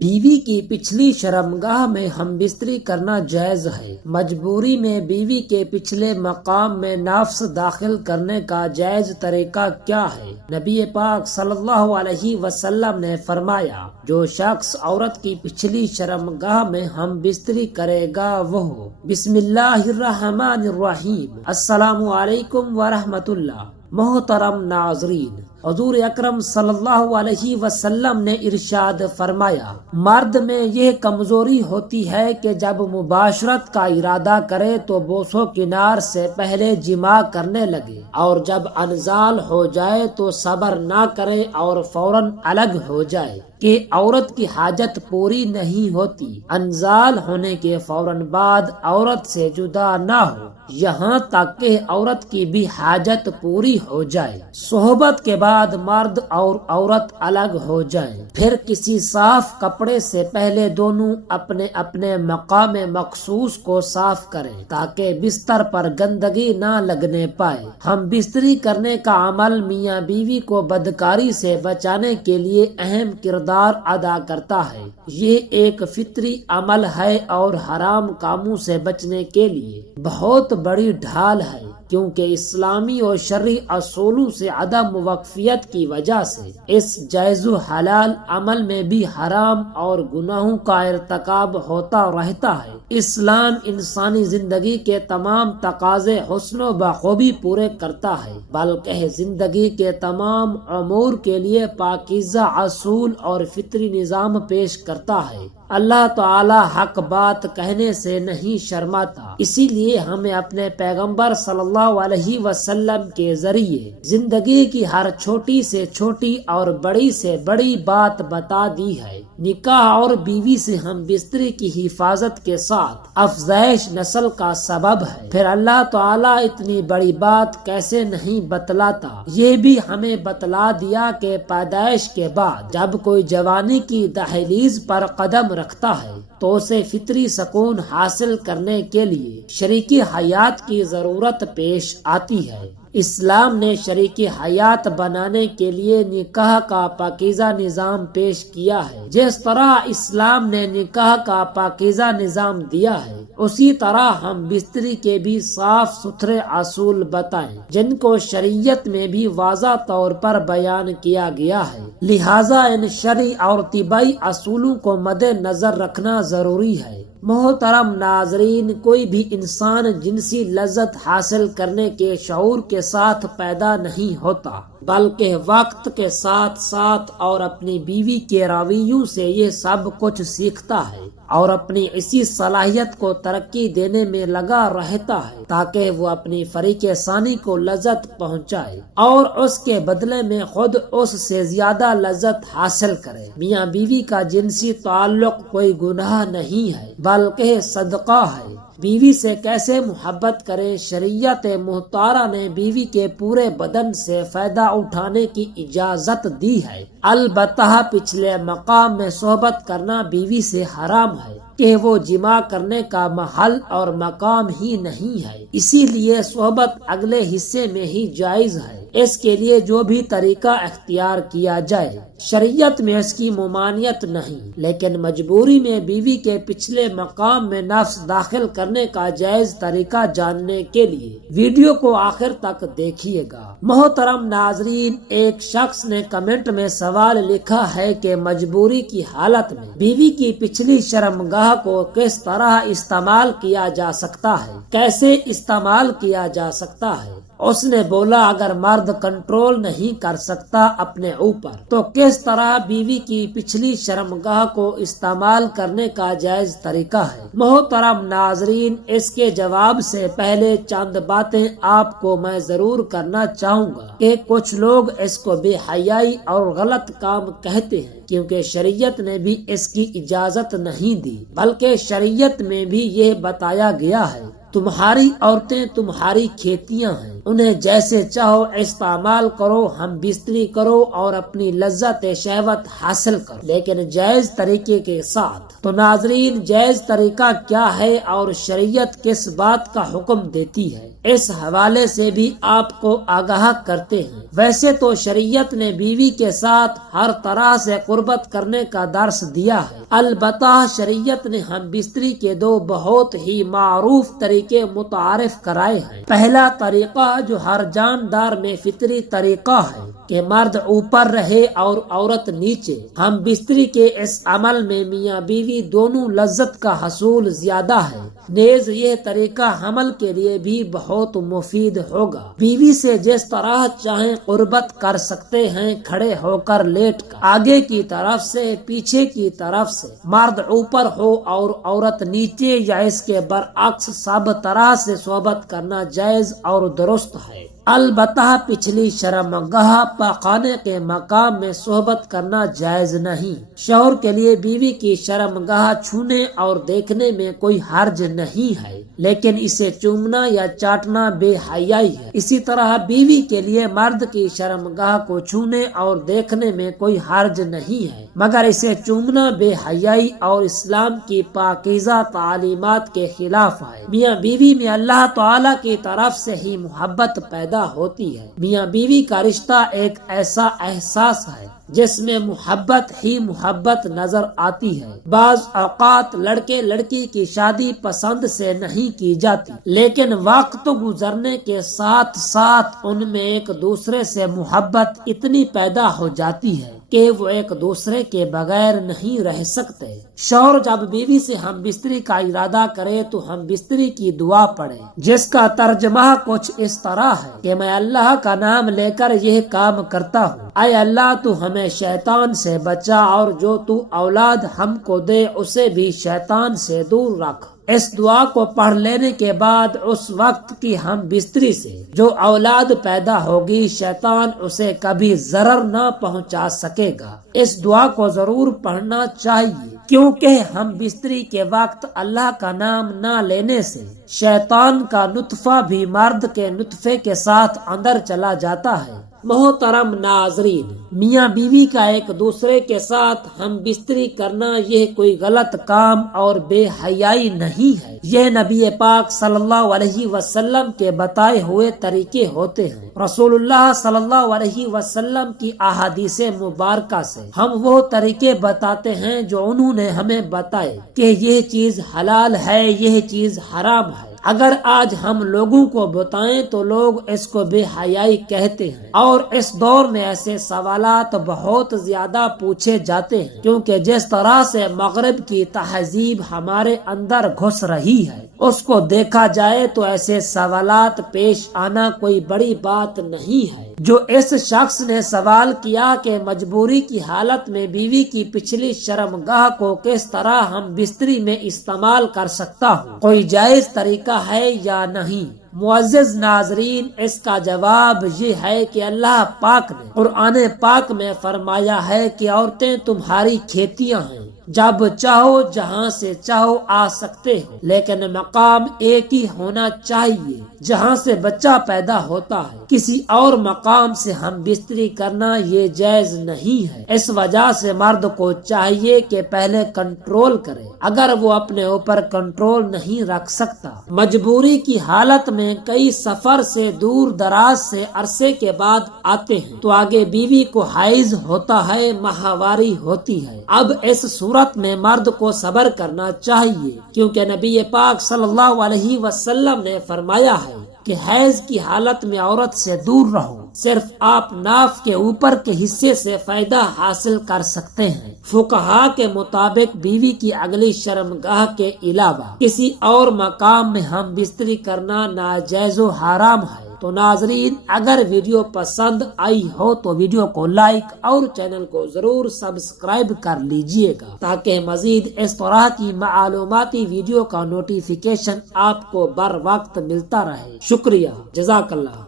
بیوی کی پچھلی شرمگاہ میں ہم بستری کرنا جائز ہے۔ مجبوری میں بیوی کے پچھلے مقام میں نفس داخل کرنے کا جائز طریقہ کیا ہے؟ نبی پاک صلی اللہ علیہ وسلم نے فرمایا، جو شخص عورت کی پچھلی شرمگاہ میں ہم بستری کرے گا وہ بسم اللہ الرحمن الرحیم السلام علیکم ورحمۃ اللہ۔ محترم ناظرین، حضور اکرم صلی اللہ علیہ وسلم نے ارشاد فرمایا، مرد میں یہ کمزوری ہوتی ہے کہ جب مباشرت کا ارادہ کرے تو بوس و کنار سے پہلے جماع کرنے لگے، اور جب انزال ہو جائے تو صبر نہ کرے اور فوراً الگ ہو جائے کہ عورت کی حاجت پوری نہیں ہوتی۔ انزال ہونے کے فوراً بعد عورت سے جدا نہ ہو یہاں تک کہ عورت کی بھی حاجت پوری ہو جائے۔ صحبت کے بعد مرد اور عورت الگ ہو جائیں، پھر کسی صاف کپڑے سے پہلے دونوں اپنے اپنے مقام مخصوص کو صاف کریں تاکہ بستر پر گندگی نہ لگنے پائے۔ ہم بستری کرنے کا عمل میاں بیوی کو بدکاری سے بچانے کے لیے اہم کردار ادا کرتا ہے۔ یہ ایک فطری عمل ہے اور حرام کاموں سے بچنے کے لیے بہت بڑی ڈھال ہے، کیونکہ اسلامی اور شرعی اصولوں سے عدم موقفیت کی وجہ سے اس جائز و حلال عمل میں بھی حرام اور گناہوں کا ارتکاب ہوتا رہتا ہے۔ اسلام انسانی زندگی کے تمام تقاضے حسن و بخوبی پورے کرتا ہے، بلکہ زندگی کے تمام امور کے لیے پاکیزہ اصول اور فطری نظام پیش کرتا ہے۔ اللہ تعالی حق بات کہنے سے نہیں شرماتا، اسی لیے ہمیں اپنے پیغمبر صلی اللہ علیہ وسلم کے ذریعے زندگی کی ہر چھوٹی سے چھوٹی اور بڑی سے بڑی بات بتا دی ہے۔ نکاح اور بیوی سے ہم بستری کی حفاظت کے ساتھ افزائش نسل کا سبب ہے، پھر اللہ تعالی اتنی بڑی بات کیسے نہیں بتلاتا؟ یہ بھی ہمیں بتلا دیا کہ پیدائش کے بعد جب کوئی جوانی کی دہلیز پر قدم رکھتا ہے تو اسے فطری سکون حاصل کرنے کے لیے شریک حیات کی ضرورت پیش آتی ہے۔ اسلام نے شریک حیات بنانے کے لیے نکاح کا پاکیزہ نظام پیش کیا ہے۔ جس طرح اسلام نے نکاح کا پاکیزہ نظام دیا ہے، اسی طرح ہم بستری کے بھی صاف ستھرے اصول بتائیں جن کو شریعت میں بھی واضح طور پر بیان کیا گیا ہے۔ لہٰذا ان شرعی اور طبی اصولوں کو مد نظر رکھنا ضروری ہے۔ محترم ناظرین، کوئی بھی انسان جنسی لذت حاصل کرنے کے شعور کے ساتھ پیدا نہیں ہوتا، بلکہ وقت کے ساتھ ساتھ اور اپنی بیوی کے رویوں سے یہ سب کچھ سیکھتا ہے اور اپنی اسی صلاحیت کو ترقی دینے میں لگا رہتا ہے تاکہ وہ اپنی فریق ثانی کو لذت پہنچائے اور اس کے بدلے میں خود اس سے زیادہ لذت حاصل کرے۔ میاں بیوی کا جنسی تعلق کوئی گناہ نہیں ہے بلکہ صدقہ ہے۔ بیوی سے کیسے محبت کرے؟ شریعت محترمہ نے بیوی کے پورے بدن سے فائدہ اٹھانے کی اجازت دی ہے، البتہ پچھلے مقام میں صحبت کرنا بیوی سے حرام ہے کہ وہ جماع کرنے کا محل اور مقام ہی نہیں ہے، اسی لیے صحبت اگلے حصے میں ہی جائز ہے۔ اس کے لیے جو بھی طریقہ اختیار کیا جائے شریعت میں اس کی ممانعت نہیں، لیکن مجبوری میں بیوی کے پچھلے مقام میں نفس داخل کرنے کا جائز طریقہ جاننے کے لیے ویڈیو کو آخر تک دیکھیے گا۔ محترم ناظرین، ایک شخص نے کمنٹ میں سوال لکھا ہے کہ مجبوری کی حالت میں بیوی کی پچھلی شرمگاہ کو کس طرح استعمال کیا جا سکتا ہے، کیسے استعمال کیا جا سکتا ہے؟ اس نے بولا، اگر مرد کنٹرول نہیں کر سکتا اپنے اوپر تو کس طرح بیوی کی پچھلی شرمگاہ کو استعمال کرنے کا جائز طریقہ ہے؟ محترم ناظرین، اس کے جواب سے پہلے چند باتیں آپ کو میں ضرور کرنا چاہوں گا کہ کچھ لوگ اس کو بے حیائی اور غلط کام کہتے ہیں، کیونکہ شریعت نے بھی اس کی اجازت نہیں دی، بلکہ شریعت میں بھی یہ بتایا گیا ہے تمہاری عورتیں تمہاری کھیتیاں ہیں، انہیں جیسے چاہو استعمال کرو، ہم بستری کرو اور اپنی لذت شہوت حاصل کرو، لیکن جائز طریقے کے ساتھ۔ تو ناظرین، جائز طریقہ کیا ہے اور شریعت کس بات کا حکم دیتی ہے، اس حوالے سے بھی آپ کو آگاہ کرتے ہیں۔ ویسے تو شریعت نے بیوی کے ساتھ ہر طرح سے قرب قربت کرنے کا درس دیا ہے۔ البتہ شریعت نے ہم بستری کے دو بہت ہی معروف طریقے متعارف کرائے ہیں۔ پہلا طریقہ جو ہر جاندار میں فطری طریقہ ہے کہ مرد اوپر رہے اور عورت نیچے، ہم بستری کے اس عمل میں میاں بیوی دونوں لذت کا حصول زیادہ ہے۔ نیز یہ طریقہ حمل کے لیے بھی بہت مفید ہوگا۔ بیوی سے جس طرح چاہیں قربت کر سکتے ہیں، کھڑے ہو کر، لیٹ کر، آگے کی طرف سے، پیچھے کی طرف سے، مرد اوپر ہو اور عورت نیچے یا اس کے برعکس، سب طرح سے صحبت کرنا جائز اور درست ہے۔ البتہ پچھلی شرمگاہ پاخانے کے مقام میں صحبت کرنا جائز نہیں۔ شوہر کے لیے بیوی کی شرمگاہ چھونے اور دیکھنے میں کوئی حرج نہیں ہے، لیکن اسے چومنا یا چاٹنا بے حیائی ہے۔ اسی طرح بیوی کے لیے مرد کی شرمگاہ کو چھونے اور دیکھنے میں کوئی حرج نہیں ہے، مگر اسے چومنا بے حیائی اور اسلام کی پاکیزہ تعلیمات کے خلاف ہے۔ میاں بیوی میں اللہ تعالی کی طرف سے ہی محبت پیدا ہوتی ہے۔ میاں بیوی کا رشتہ ایک ایسا احساس ہے جس میں محبت ہی محبت نظر آتی ہے۔ بعض اوقات لڑکے لڑکی کی شادی پسند سے نہیں کی جاتی، لیکن وقت گزرنے کے ساتھ ساتھ ان میں ایک دوسرے سے محبت اتنی پیدا ہو جاتی ہے کہ وہ ایک دوسرے کے بغیر نہیں رہ سکتے۔ شوہر جب بیوی سے ہم بستری کا ارادہ کرے تو ہم بستری کی دعا پڑھے، جس کا ترجمہ کچھ اس طرح ہے کہ میں اللہ کا نام لے کر یہ کام کرتا ہوں، اے اللہ تو ہمیں شیطان سے بچا، اور جو تو اولاد ہم کو دے اسے بھی شیطان سے دور رکھ۔ اس دعا کو پڑھ لینے کے بعد اس وقت کی ہم بستری سے جو اولاد پیدا ہوگی، شیطان اسے کبھی ضرر نہ پہنچا سکے گا۔ اس دعا کو ضرور پڑھنا چاہیے، کیونکہ ہم بستری کے وقت اللہ کا نام نہ لینے سے شیطان کا نطفہ بھی مرد کے نطفے کے ساتھ اندر چلا جاتا ہے۔ محترم ناظرین، میاں بیوی کا ایک دوسرے کے ساتھ ہم بستری کرنا یہ کوئی غلط کام اور بے حیائی نہیں ہے۔ یہ نبی پاک صلی اللہ علیہ وسلم کے بتائے ہوئے طریقے ہوتے ہیں۔ رسول اللہ صلی اللہ علیہ وسلم کی احادیث مبارکہ سے ہم وہ طریقے بتاتے ہیں جو انہوں نے ہمیں بتائے کہ یہ چیز حلال ہے، یہ چیز حرام ہے۔ اگر آج ہم لوگوں کو بتائیں تو لوگ اس کو بے حیائی کہتے ہیں، اور اس دور میں ایسے سوالات بہت زیادہ پوچھے جاتے ہیں، کیونکہ جس طرح سے مغرب کی تہذیب ہمارے اندر گھس رہی ہے، اس کو دیکھا جائے تو ایسے سوالات پیش آنا کوئی بڑی بات نہیں ہے۔ جو اس شخص نے سوال کیا کہ مجبوری کی حالت میں بیوی کی پچھلی شرمگاہ کو کس طرح ہم بستری میں استعمال کر سکتا ہوں، کوئی جائز طریقہ ہے یا نہیں؟ معزز ناظرین، اس کا جواب یہ ہے کہ اللہ پاک نے قرآن پاک میں فرمایا ہے کہ عورتیں تمہاری کھیتیاں ہیں، جب چاہو جہاں سے چاہو آ سکتے ہو، لیکن مقام ایک ہی ہونا چاہیے جہاں سے بچہ پیدا ہوتا ہے۔ کسی اور مقام سے ہم بستری کرنا یہ جائز نہیں ہے۔ اس وجہ سے مرد کو چاہیے کہ پہلے کنٹرول کرے۔ اگر وہ اپنے اوپر کنٹرول نہیں رکھ سکتا، مجبوری کی حالت میں کئی سفر سے دور دراز سے عرصے کے بعد آتے ہیں تو آگے بیوی کو حیض ہوتا ہے، ماہواری ہوتی ہے، اب اس صورت میں مرد کو صبر کرنا چاہیے، کیونکہ نبی پاک صلی اللہ علیہ وسلم نے فرمایا ہے کہ حیض کی حالت میں عورت سے دور رہو، صرف آپ ناف کے اوپر کے حصے سے فائدہ حاصل کر سکتے ہیں۔ فقہا کے مطابق بیوی کی اگلی شرمگاہ کے علاوہ کسی اور مقام میں ہم بستری کرنا ناجائز و حرام ہے۔ تو ناظرین، اگر ویڈیو پسند آئی ہو تو ویڈیو کو لائک اور چینل کو ضرور سبسکرائب کر لیجئے گا، تاکہ مزید اس طرح کی معلوماتی ویڈیو کا نوٹیفیکیشن آپ کو بر وقت ملتا رہے۔ شکریہ، جزاک اللہ۔